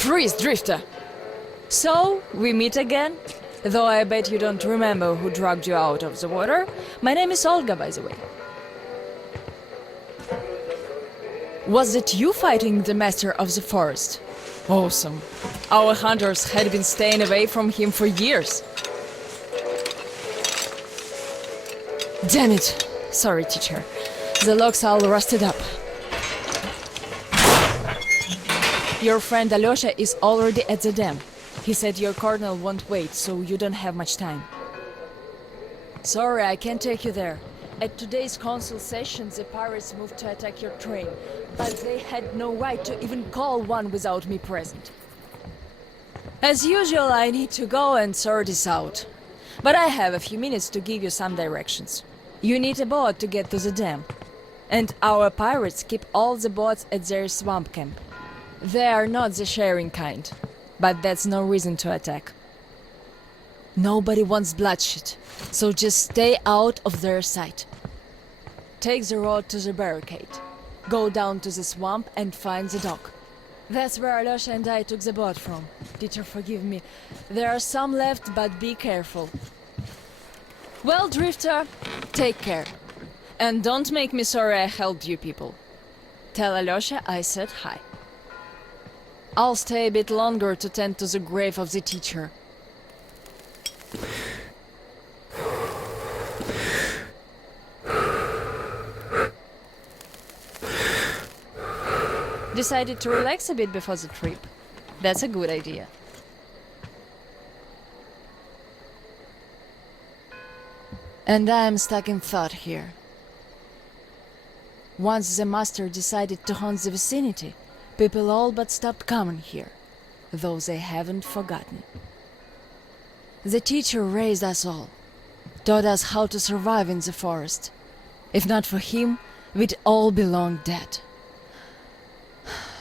Freeze, Drifter! So, we meet again? Though I bet you don't remember who dragged you out of the water. My name is Olga, by the way. Was it you fighting the Master of the Forest? Awesome. Our hunters had been staying away from him for years. Damn it! Sorry, teacher. The logs all rusted up. Your friend Alyosha is already at the dam. He said your colonel won't wait, so you don't have much time. Sorry, I can't take you there. At today's council session, the pirates moved to attack your train, but they had no right to even call one without me present. As usual, I need to go and sort this out. But I have a few minutes to give you some directions. You need a boat to get to the dam. And our pirates keep all the boats at their swamp camp. They are not the sharing kind, but that's no reason to attack. Nobody wants bloodshed, so just stay out of their sight. Take the road to the barricade. Go down to the swamp and find the dock. That's where Alyosha and I took the boat from. Teacher, forgive me. There are some left, but be careful. Well, Drifter, take care. And don't make me sorry I helped you people. Tell Alyosha I said hi. I'll stay a bit longer to tend to the grave of the teacher. Decided to relax a bit before the trip. That's a good idea. And I'm stuck in thought here. Once the master decided to haunt the vicinity, people all but stopped coming here, though they haven't forgotten. The teacher raised us all, taught us how to survive in the forest. If not for him, we'd all be long dead.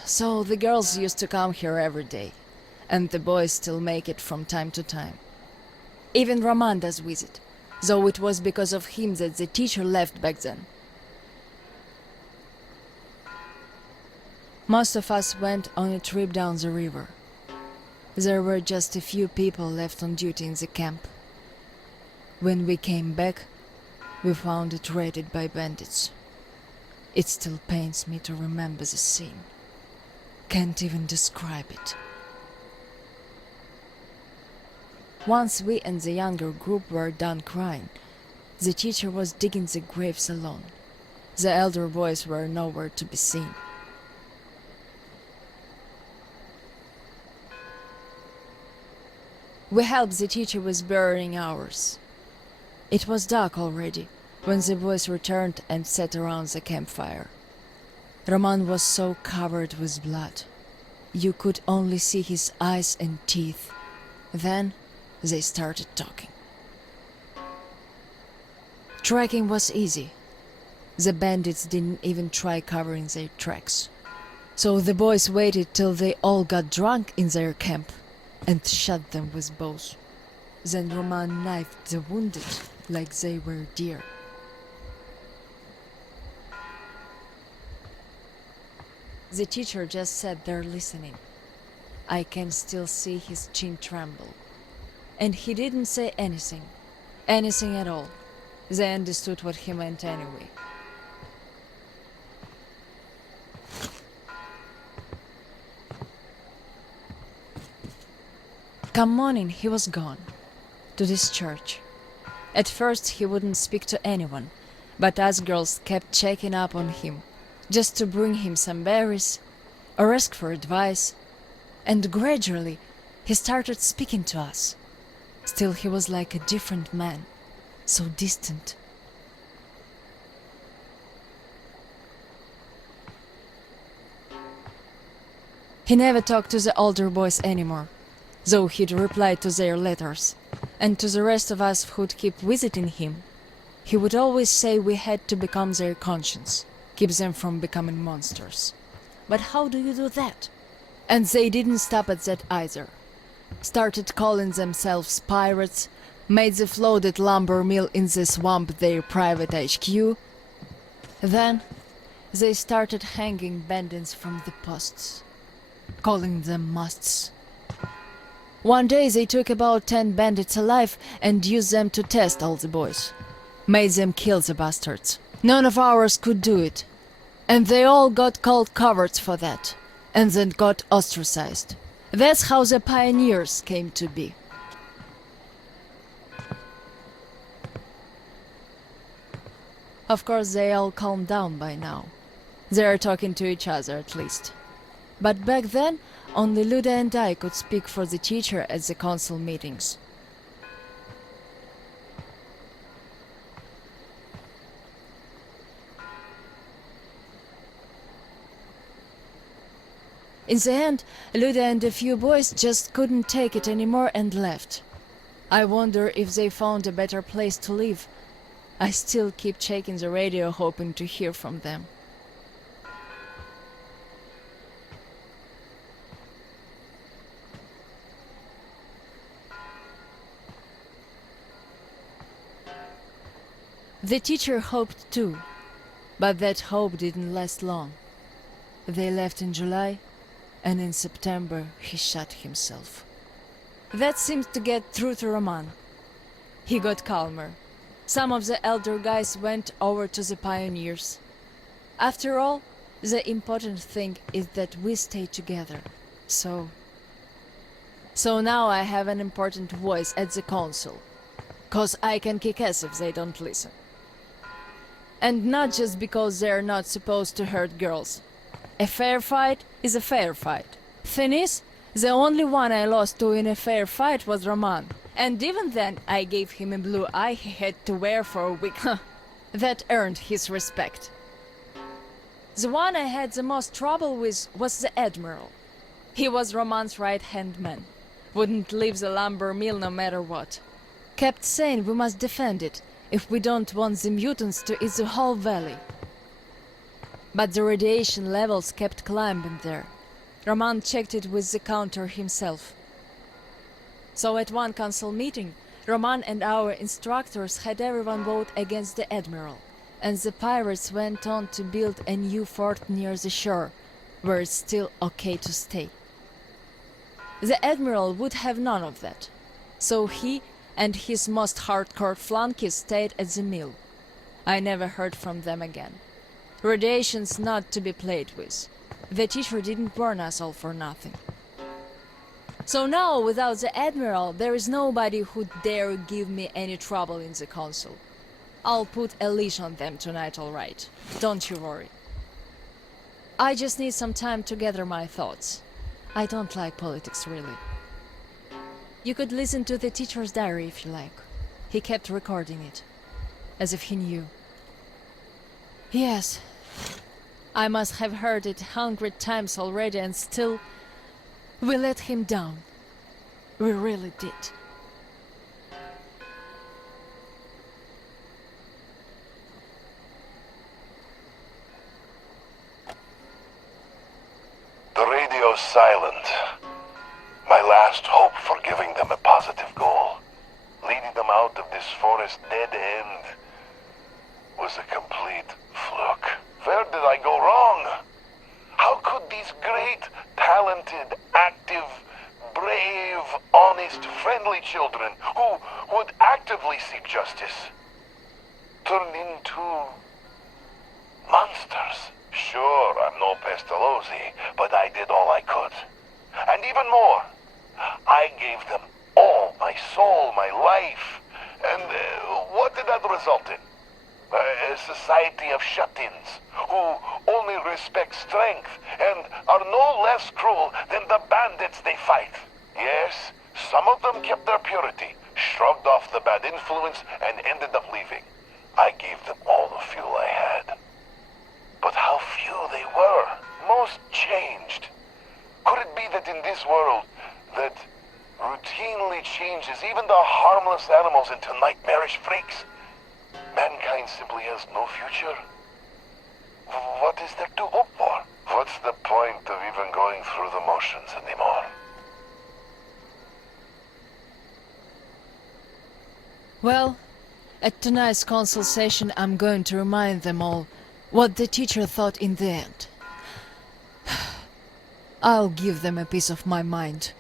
So the girls used to come here every day, and the boys still make it from time to time. Even Roman does visit, though it was because of him that the teacher left back then. Most of us went on a trip down the river. There were just a few people left on duty in the camp. When we came back, we found it raided by bandits. It still pains me to remember the scene. Can't even describe it. Once we and the younger group were done crying, the teacher was digging the graves alone. The elder boys were nowhere to be seen. We helped the teacher with burying ours. It was dark already when the boys returned and sat around the campfire. Roman was so covered with blood. You could only see his eyes and teeth. Then they started talking. Tracking was easy. The bandits didn't even try covering their tracks. So the boys waited till they all got drunk in their camp and shot them with bows. Then Roman knifed the wounded like they were deer. The teacher just sat there listening. I can still see his chin tremble. And he didn't say anything. Anything at all. They understood what he meant anyway. Come morning, he was gone. To this church. At first he wouldn't speak to anyone, but us girls kept checking up on him, just to bring him some berries, or ask for advice, and gradually he started speaking to us. Still he was like a different man, so distant. He never talked to the older boys anymore, though he'd reply to their letters, and to the rest of us who'd keep visiting him, he would always say we had to become their conscience. Keep them from becoming monsters. But how do you do that? And they didn't stop at that either. Started calling themselves pirates, made the floated lumber mill in the swamp their private HQ. Then they started hanging bandits from the posts. calling them musts. One day they took about 10 bandits alive and used them to test all the boys. Made them kill the bastards. None of ours could do it. And they all got called cowards for that. And then got ostracized. That's how the pioneers came to be. Of course, they all calmed down by now. They are talking to each other, at least. But back then, only Luda and I could speak for the teacher at the council meetings. In the end, Luda and a few boys just couldn't take it anymore and left. I wonder if they found a better place to live. I still keep checking the radio hoping to hear from them. The teacher hoped too, but that hope didn't last long. They left in July, and in September he shot himself. That seemed to get through to Roman. He got calmer. Some of the elder guys went over to the pioneers. After all, the important thing is that we stay together. So now I have an important voice at the council. 'Cause I can kick ass if they don't listen. And not just because they're not supposed to hurt girls. A fair fight is a fair fight. Thing is, the only one I lost to in a fair fight was Roman. And even then, I gave him a blue eye he had to wear for a week. That earned his respect. The one I had the most trouble with was the Admiral. He was Roman's right-hand man. Wouldn't leave the lumber mill no matter what. Kept saying we must defend it, if we don't want the mutants to eat the whole valley. But the radiation levels kept climbing there. Roman checked it with the counter himself. So at one council meeting, Roman and our instructors had everyone vote against the Admiral, and the pirates went on to build a new fort near the shore, where it's still okay to stay. The Admiral would have none of that, so he and his most hardcore flunkies stayed at the mill. I never heard from them again. Radiation's not to be played with. The teacher didn't warn us all for nothing. So now, without the Admiral, there is nobody who'd dare give me any trouble in the council. I'll put a leash on them tonight, all right. Don't you worry. I just need some time to gather my thoughts. I don't like politics, really. You could listen to the teacher's diary if you like. He kept recording it, as if he knew. Yes, I must have heard it 100 times already, and still, we let him down. We really did. The radio's silent. My last hope for giving them a positive goal, leading them out of this forest dead end, was a complete fluke. Where did I go wrong? How could these great, talented, active, brave, honest, friendly children who would actively seek justice turn into monsters? Sure, I'm no Pestalozzi, but I did all I could. And even more, I gave them all my soul, my life. And what did that result in? A society of shut-ins who only respect strength and are no less cruel than the bandits they fight. Yes, some of them kept their purity, shrugged off the bad influence, and ended up leaving. I gave them all the fuel I had. But how few they were. Most changed. Could it be that in this world that routinely changes even the harmless animals into nightmarish freaks, mankind simply has no future? What is there to hope for? What's the point of even going through the motions anymore? Well, at tonight's council session, I'm going to remind them all what the teacher thought in the end. I'll give them a piece of my mind.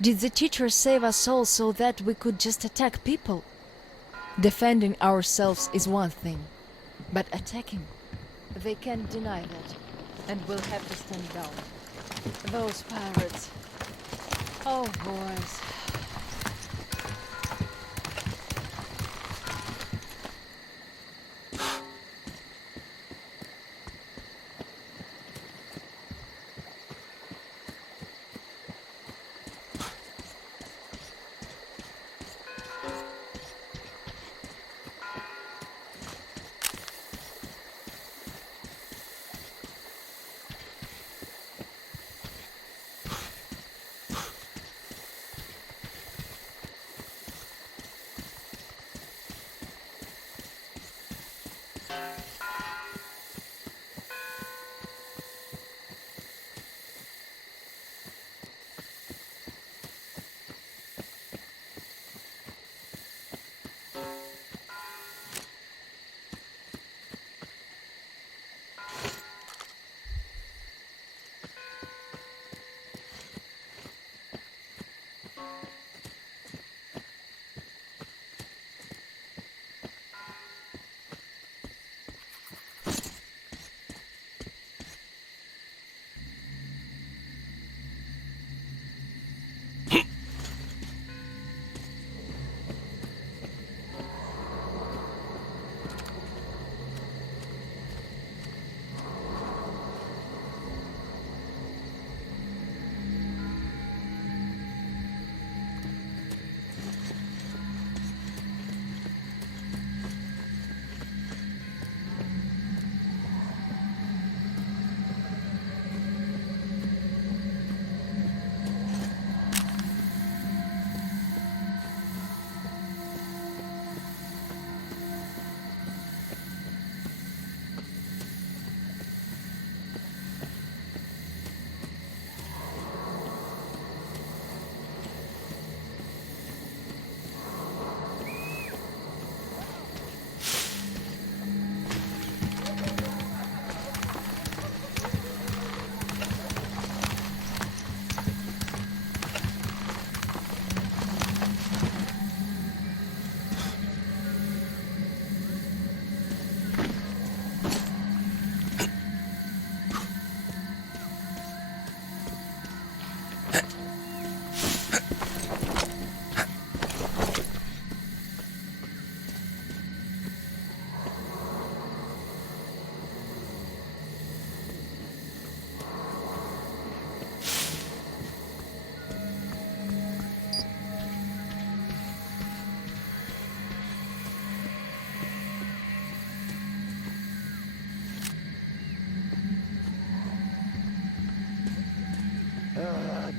Did the teacher save us all so that we could just attack people? Defending ourselves is one thing, but attacking? They can't deny that, and we'll have to stand down. Those pirates. Oh, boys.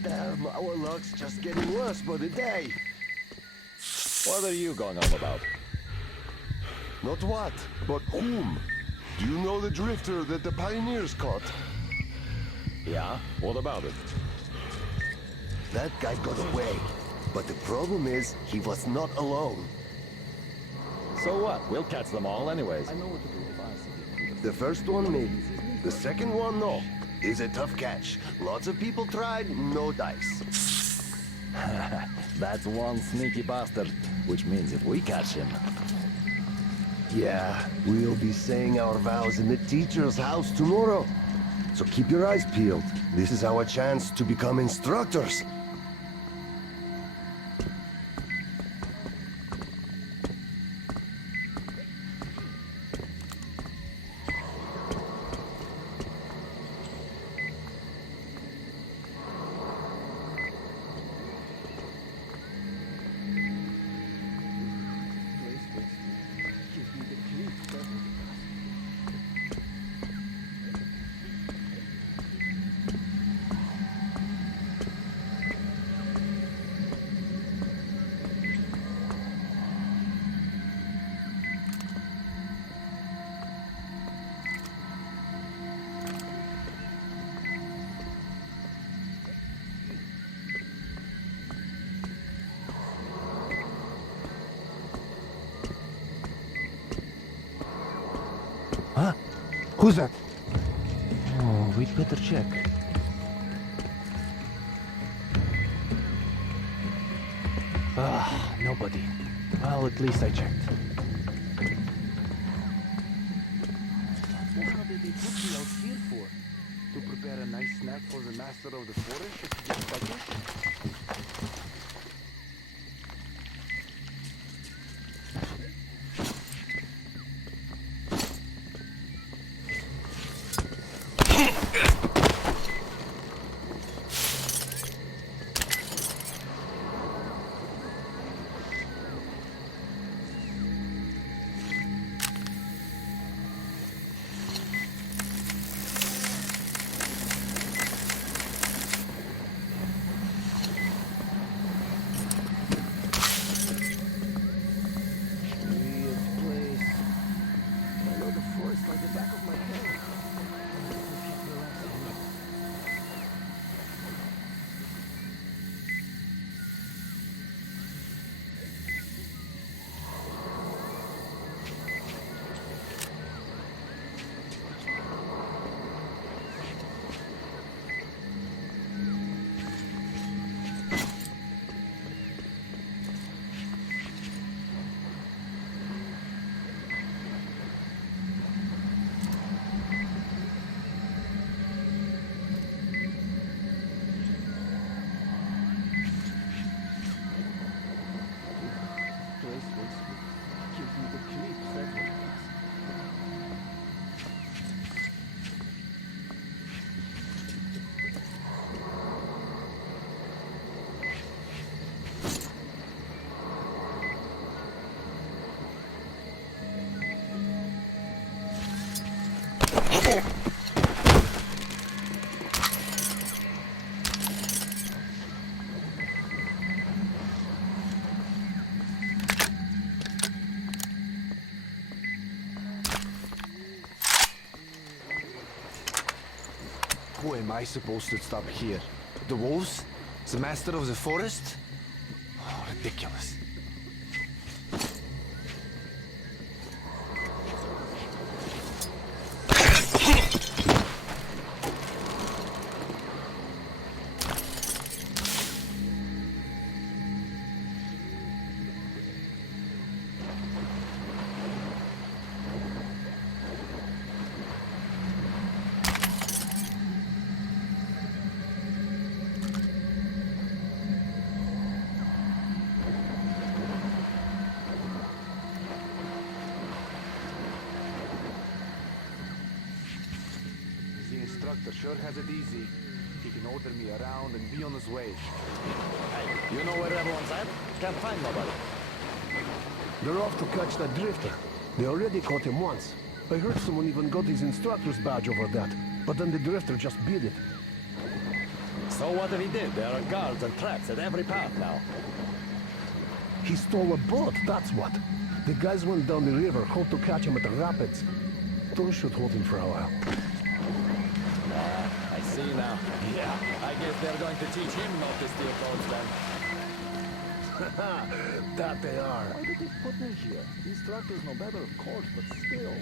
Damn, our luck's just getting worse by the day. What are you going on about? Not what, but whom? Do you know the drifter that the pioneers caught? Yeah? What about it? That guy got away. But the problem is, he was not alone. So what? We'll catch them all anyways. The first one, maybe. The second one, no. Is a tough catch. Lots of people tried, no dice. That's one sneaky bastard, which means if we catch him... Yeah, we'll be saying our vows in the teacher's house tomorrow. So keep your eyes peeled. This is our chance to become instructors. Who's that? we'd better check. Ah, nobody. Well, at least I checked. What did they put me out here for? To prepare a nice snack for the master of the forest if he gets sluggish? Who am I supposed to stop here? The wolves? The master of the forest? Oh, ridiculous. Instructor sure has it easy. He can order me around and be on his way. Hey, you know where everyone's at? Can't find nobody. They're off to catch that drifter. They already caught him once. I heard someone even got his instructor's badge over that. But then the drifter just beat it. So what if he did? There are guards and traps at every path now. He stole a boat, that's what. The guys went down the river, hoped to catch him at the rapids. Those should hold him for a while. I see now. Yeah, I guess they're going to teach him not to steal boats then. That they are. Why did they put me here? The instructors know better, of course, but still.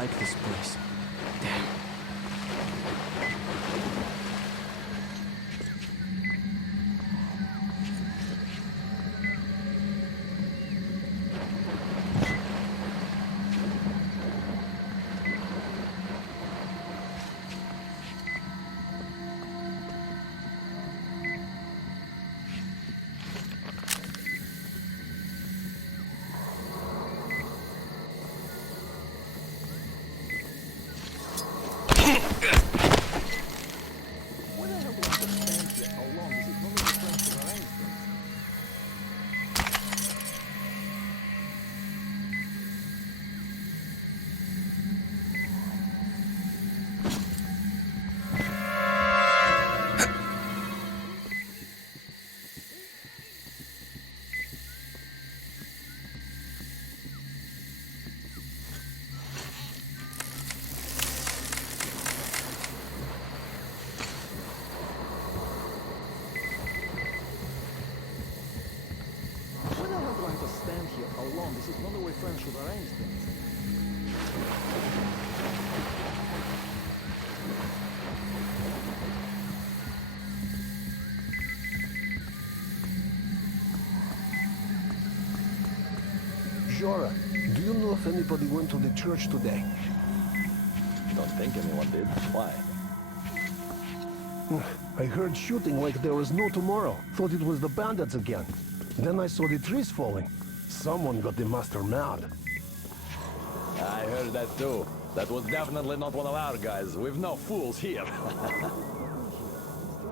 like this place. Damn. Stand here alone. This is not the way friends should arrange things. Jora, do you know if anybody went to the church today? Don't think anyone did. Why? I heard shooting like there was no tomorrow. Thought it was the bandits again. Then I saw the trees falling. Someone got the master mad. I heard that too. That was definitely not one of our guys. We've no fools here.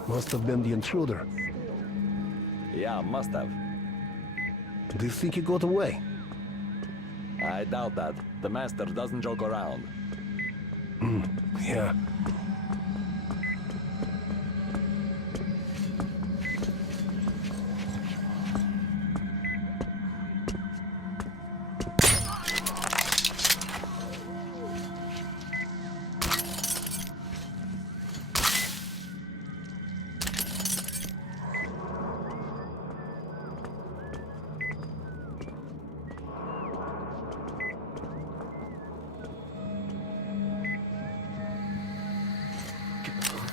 Must have been the intruder. Yeah, must have. Do you think he got away? I doubt that. The master doesn't joke around. Yeah.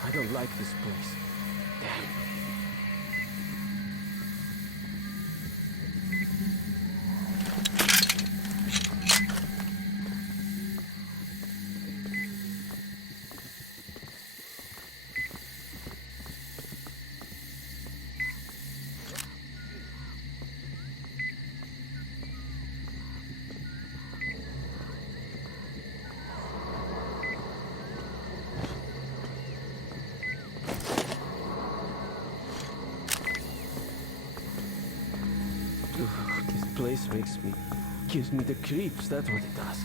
I don't like this place. Damn. This place gives me the creeps, that's what it does.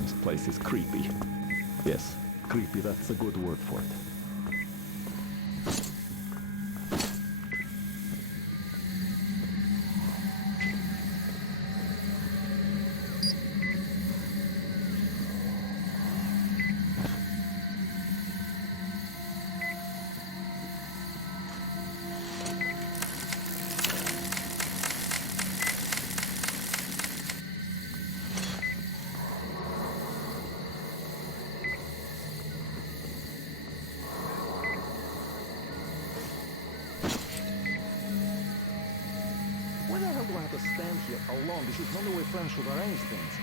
This place is creepy. Yes, creepy, that's a good word for it. Why the hell do I have to stand here alone? This is not the way friends should arrange things.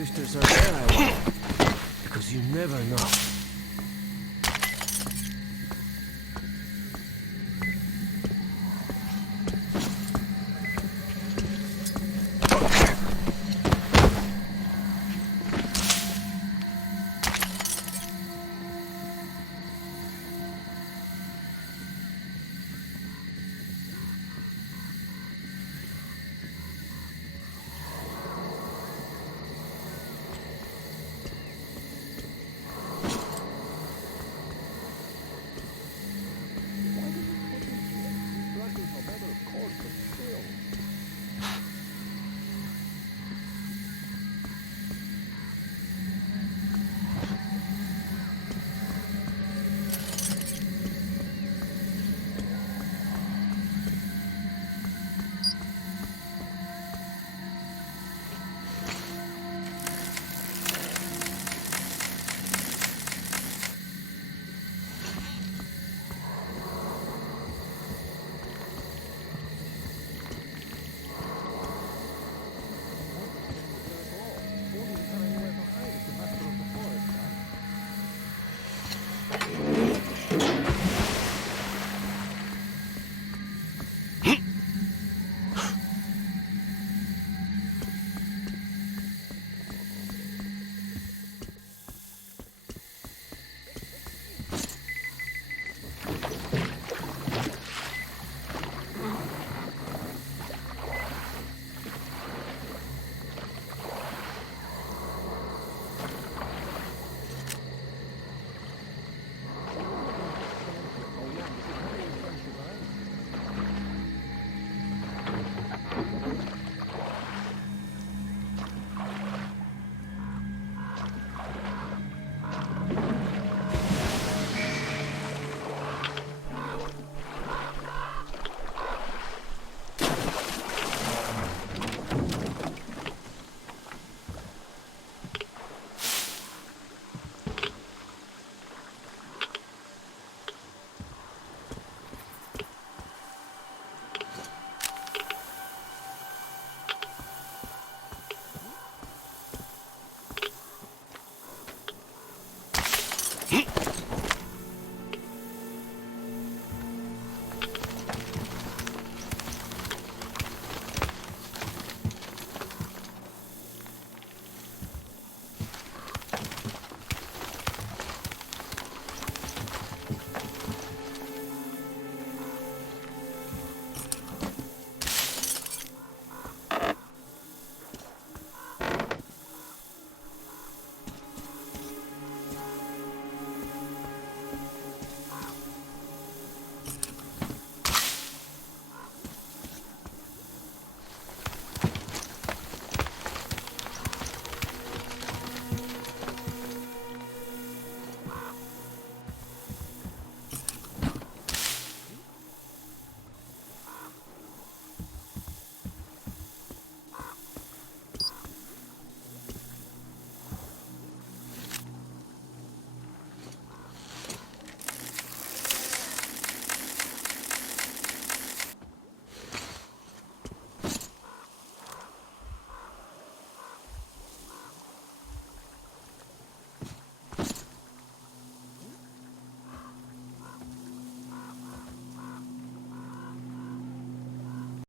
drifters are there, I wonder. Because you never know.